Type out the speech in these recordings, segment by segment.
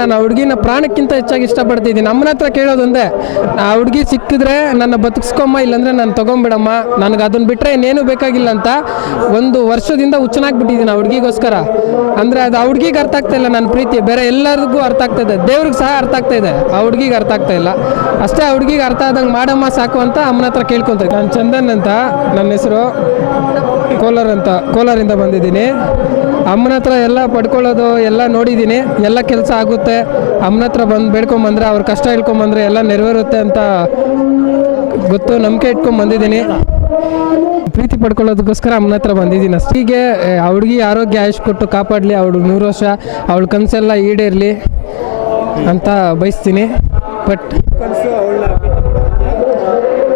ನಾನು ಹುಡುಗಿನ ಪ್ರಾಣಕ್ಕಿಂತ ಹೆಚ್ಚಾಗಿ ಇಷ್ಟಪಡ್ತಿದ್ದೀನಿ. ಅಮ್ಮನ ಹತ್ರ ಕೇಳೋದೊಂದೇ ಆ ಹುಡುಗಿ ಸಿಕ್ಕಿದ್ರೆ ನನ್ನ ಬದುಕಿಸ್ಕೊಮ್ಮ, ಇಲ್ಲಾಂದ್ರೆ ನಾನು ತೊಗೊಂಬಿಡಮ್ಮ. ನನಗೆ ಅದನ್ನ ಬಿಟ್ಟರೆ ಇನ್ನೇನು ಬೇಕಾಗಿಲ್ಲ ಅಂತ ಒಂದು ವರ್ಷದಿಂದ ಹುಚ್ಚನಾಗ್ಬಿಟ್ಟಿದ್ದೀನಿ ಆ ಹುಡುಗಿಗೋಸ್ಕರ. ಅಂದರೆ ಅದು ಆ ಹುಡುಗಿಗೆ ಅರ್ಥ ಆಗ್ತಾ ಇಲ್ಲ ನನ್ನ ಪ್ರೀತಿ. ಬೇರೆ ಎಲ್ಲರಿಗೂ ಅರ್ಥ ಆಗ್ತಾ ಇದೆ. ದೇವ್ರಿಗೆ ಸಹ ಅರ್ಥ ಆಗ್ತಾ ಇದೆ. ಆ ಹುಡುಗಿಗೆ ಅರ್ಥ ಆಗ್ತಾ ಇಲ್ಲ. ಅಷ್ಟೇ ಆ ಹುಡುಗಿಗೆ ಅರ್ಥ ಆದಂಗೆ ಮಾಡಮ್ಮ ಸಾಕು ಅಂತ ಅಮ್ಮನ ಹತ್ರ ಕೇಳ್ಕೊತ ನಾನು ಚಂದನ್ ಅಂತ, ನನ್ನ ಹೆಸರು ಕೋಲಾರ ಅಂತ, ಕೋಲಾರಿಂದ ಬಂದಿದ್ದೀನಿ. ಅಮ್ಮನ ಹತ್ರ ಎಲ್ಲ ಪಡ್ಕೊಳ್ಳೋದು ಎಲ್ಲ ನೋಡಿದ್ದೀನಿ. ಎಲ್ಲ ಕೆಲಸ ಆಗುತ್ತೆ. ಅಮ್ಮನ ಹತ್ರ ಬಂದು ಬೇಡ್ಕೊಂಬಂದ್ರೆ ಅವ್ರ ಕಷ್ಟ ಹೇಳ್ಕೊಂಬಂದ್ರೆ ಎಲ್ಲ ನೆರವೇರುತ್ತೆ ಅಂತ ಗೊತ್ತು. ನಂಬಿಕೆ ಇಟ್ಕೊಂಡು ಬಂದಿದ್ದೀನಿ ಪ್ರೀತಿ ಪಡ್ಕೊಳ್ಳೋದಕ್ಕೋಸ್ಕರ ಅಮ್ಮನ ಹತ್ರ ಬಂದಿದ್ದೀನಿ ಅಷ್ಟೇ. ಹೀಗೆ ಆ ಹುಡುಗಿ ಆರೋಗ್ಯ ಆಯುಷ್ ಕೊಟ್ಟು ಕಾಪಾಡಲಿ. ಅವಳು ನೂರು ವರ್ಷ ಅವಳ ಕನಸೆಲ್ಲ ಈಡೇರಲಿ ಅಂತ ಬಯಸ್ತೀನಿ. ಬಟ್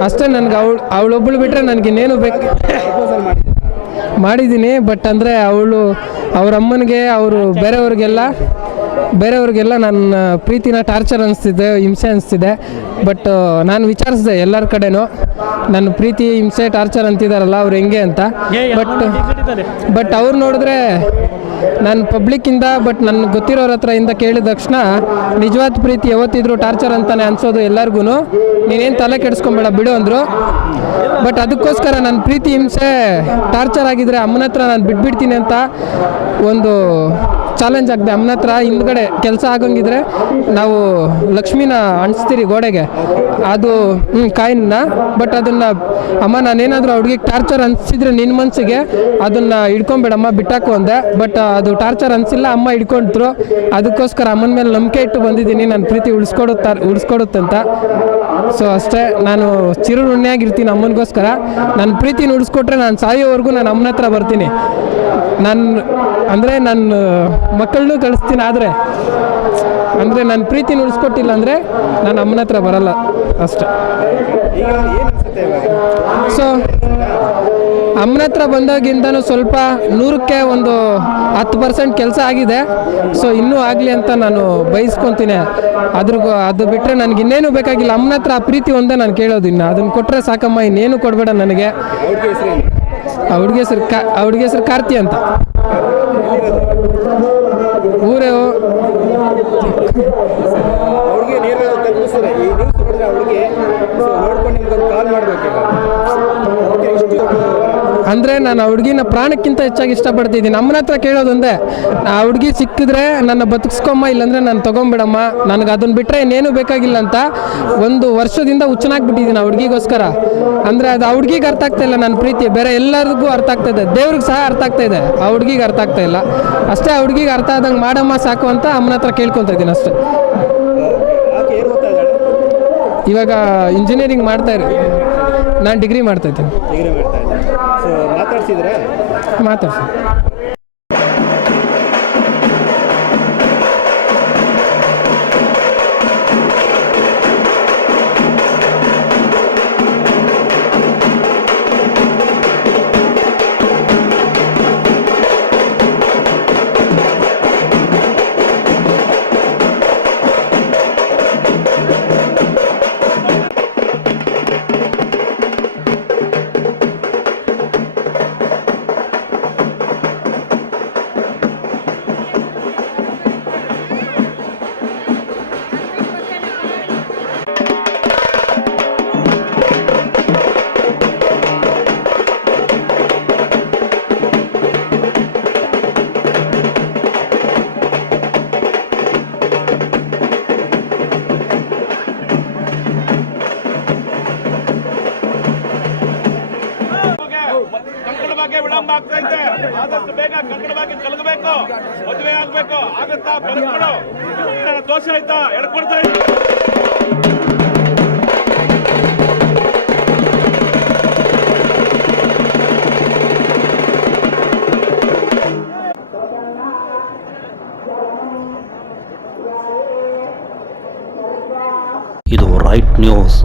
ಅಷ್ಟೇ ನನಗೆ ಅವಳು ಅವಳೊಬ್ಬಳು ಬಿಟ್ಟರೆ ನನಗಿನ್ನೇನು ಬೇಕು? ಪ್ರಪೋಸಲ್ ಮಾಡಿದ್ದೆ ಮಾಡಿದ್ದೀನಿ. ಬಟ್ ಅಂದರೆ ಅವಳು ಅವ್ರ ಅಮ್ಮನಿಗೆ ಅವರು ಬೇರೆಯವ್ರಿಗೆಲ್ಲ ಬೇರೆಯವ್ರಿಗೆಲ್ಲ ನನ್ನ ಪ್ರೀತಿನ ಟಾರ್ಚರ್ ಅನಿಸ್ತಿದೆ ಹಿಂಸೆ ಅನಿಸ್ತಿದೆ. ಬಟ್ ನಾನು ವಿಚಾರಿಸಿದೆ ಎಲ್ಲರ ಕಡೆನೂ. ನನ್ನ ಪ್ರೀತಿ ಹಿಂಸೆ ಟಾರ್ಚರ್ ಅಂತಿದಾರಲ್ಲ ಅವ್ರು ಹೆಂಗೆ ಅಂತ. ಬಟ್ ಬಟ್ ಅವ್ರು ನೋಡಿದ್ರೆ ನಾನು ಪಬ್ಲಿಕ್ಕಿಂದ ಬಟ್ ನನ್ನ ಗೊತ್ತಿರೋರ ಹತ್ರ ಇಂದ ಕೇಳಿದ ತಕ್ಷಣ ನಿಜವಾದ ಪ್ರೀತಿ ಯಾವತ್ತಿದ್ರು ಟಾರ್ಚರ್ ಅಂತಾನೆ ಅನ್ಸೋದು ಎಲ್ಲರಿಗೂ ನೀನೇನು ತಲೆ ಕೆಡಿಸ್ಕೊಂಬೇಡ, ಬಿಡು ಅಂದರು. ಬಟ್ ಅದಕ್ಕೋಸ್ಕರ ನನ್ನ ಪ್ರೀತಿ ಹಿಂಸೆ ಟಾರ್ಚರ್ ಆಗಿದ್ರೆ ಅಮ್ಮನ ಹತ್ರ ನಾನು ಬಿಟ್ಬಿಡ್ತೀನಿ ಅಂತ ಒಂದು ಚಾಲೆಂಜ್ ಆಗಿದೆ ಅಮ್ಮನ ಹತ್ರ. ಹಿಂದ್ಗಡೆ ಕೆಲಸ ಆಗಂಗಿದ್ರೆ ನಾವು ಲಕ್ಷ್ಮಿನ ಅಣಿಸ್ತೀರಿ ಗೋಡೆಗೆ. ಅದು ಹ್ಞೂ ಕಾಯಿನ ಬಟ್ ಅದನ್ನು ಅಮ್ಮ, ನಾನೇನಾದರೂ ಅವ್ರಿಗೆ ಟಾರ್ಚರ್ ಅನಿಸಿದ್ರೆ ನಿನ್ನ ಮನಸ್ಸಿಗೆ ಅದನ್ನು ಹಿಡ್ಕೊಂಬೇಡಮ್ಮ, ಬಿಟ್ಟಾಕು ಅಂದೆ. ಬಟ್ ಅದು ಟಾರ್ಚರ್ ಅನಿಸಿಲ್ಲ, ಅಮ್ಮ ಹಿಡ್ಕೊಂಡ್ರು. ಅದಕ್ಕೋಸ್ಕರ ಅಮ್ಮನ ಮೇಲೆ ನಂಬಿಕೆ ಇಟ್ಟು ಬಂದಿದ್ದೀನಿ. ನನ್ನ ಪ್ರೀತಿ ಉಳಿಸ್ಕೊಡುತ್ತಾರೆ ಉಳಿಸ್ಕೊಡುತ್ತಂತ ಸೊ ಅಷ್ಟೇ ನಾನು ಚಿರು ಋಣಿಯಾಗಿರ್ತೀನಿ ಅಮ್ಮನಿಗೋಸ್ಕರ. ನನ್ನ ಪ್ರೀತಿ ನುಡಿಸ್ಕೊಟ್ರೆ ನಾನು ಸಾಯೋವರೆಗೂ ನಾನು ಅಮ್ಮನ ಹತ್ರ ಬರ್ತೀನಿ. ನನ್ನ ಅಂದರೆ ನನ್ನ ಮಕ್ಕಳನ್ನೂ ಕಳಿಸ್ತೀನಿ ಆದರೆ ಅಂದರೆ ನನ್ನ ಪ್ರೀತಿ ನುಡಿಸ್ಕೊಟ್ಟಿಲ್ಲ ಅಂದರೆ ನಾನು ಅಮ್ಮನ ಹತ್ರ ಬರಲ್ಲ. ಅಷ್ಟೇ. ಸೊ ಅಮ್ಮನ ಹತ್ರ ಬಂದಾಗಿಂದನೂ ಸ್ವಲ್ಪ ನೂರಕ್ಕೆ ಒಂದು ಹತ್ತು ಪರ್ಸೆಂಟ್ ಕೆಲಸ ಆಗಿದೆ. ಸೊ ಇನ್ನೂ ಆಗಲಿ ಅಂತ ನಾನು ಬಯಸ್ಕೊತೀನಿ. ಅದ್ರ ಅದು ಬಿಟ್ಟರೆ ನನಗೆ ಇನ್ನೇನು ಬೇಕಾಗಿಲ್ಲ. ಅಮ್ಮನ ಹತ್ರ ಆ ಪ್ರೀತಿ ಒಂದೇ ನಾನು ಕೇಳೋದು ಇನ್ನು. ಅದನ್ನು ಕೊಟ್ಟರೆ ಸಾಕಮ್ಮ, ಇನ್ನೇನು ಕೊಡಬೇಡ ನನಗೆ. ಅವ್ರಿಗೆ ಹೆಸರು ಕಾ ಅವ್ರಿಗೆ ಹೆಸರು ಕಾರ್ತಿ ಅಂತ. ಊರೇ ಅಂದರೆ ನಾನು ಆ ಹುಡುಗಿನ ಪ್ರಾಣಕ್ಕಿಂತ ಹೆಚ್ಚಾಗಿ ಇಷ್ಟಪಡ್ತಿದ್ದೀನಿ. ಅಮ್ಮನ ಹತ್ರ ಕೇಳೋದೊಂದೇ ಆ ಹುಡುಗಿ ಸಿಕ್ಕಿದ್ರೆ ನನ್ನ ಬದುಕಿಸ್ಕೊಮ್ಮ, ಇಲ್ಲಾಂದರೆ ನಾನು ತೊಗೊಂಬಿಡಮ್ಮ. ನನಗೆ ಅದನ್ನ ಬಿಟ್ಟರೆ ಇನ್ನೇನು ಬೇಕಾಗಿಲ್ಲ ಅಂತ ಒಂದು ವರ್ಷದಿಂದ ಹುಚ್ಚನಾಗ್ಬಿಟ್ಟಿದ್ದೀನಿ ಆ ಹುಡುಗಿಗೋಸ್ಕರ. ಅಂದರೆ ಅದು ಆ ಹುಡುಗಿಗೆ ಅರ್ಥ ಆಗ್ತಾ ಇಲ್ಲ ನನ್ನ ಪ್ರೀತಿ. ಬೇರೆ ಎಲ್ಲರಿಗೂ ಅರ್ಥ ಆಗ್ತಾ ಇದೆ. ದೇವ್ರಿಗೆ ಸಹ ಅರ್ಥ ಆಗ್ತಾ ಇದೆ. ಆ ಹುಡುಗಿಗೆ ಅರ್ಥ ಆಗ್ತಾ ಇಲ್ಲ. ಅಷ್ಟೇ ಆ ಹುಡುಗಿಗೆ ಅರ್ಥ ಆದಂಗೆ ಮಾಡಮ್ಮ ಸಾಕು ಅಂತ ಅಮ್ಮನ ಹತ್ರ ಕೇಳ್ಕೊತಾ ಇದ್ದೀನಿ ಅಷ್ಟೇ. ಇವಾಗ ಇಂಜಿನಿಯರಿಂಗ್ ಮಾಡ್ತಾ ಇರಿ. ನಾನು ಡಿಗ್ರಿ ಮಾಡ್ತಾ ಇದ್ದೀನಿ. ಮಾತಾಡ್ಸಿದ್ರೆ? ಮಾತಾಡ್ಸಿ. ಭಾಗ್ಯ ವಿಳಂಬ ಆಗ್ತಾ ಇದೆ ಆದಷ್ಟು ಬೇಗ ಭಾಗ್ಯ ಕಲಗಬೇಕು ಮದುವೆ ಆಗ್ಬೇಕು. ಆಗುತ್ತಾ? ಬದುಕ್ಬಿಡು. ಏನಾರ ದೋಷ ಆಯ್ತಾ? ಎಡ್ಕೊಡ್ತಾ ಇದ್ದೀನಿ. ಇದು ರೈಟ್ ನ್ಯೂಸ್.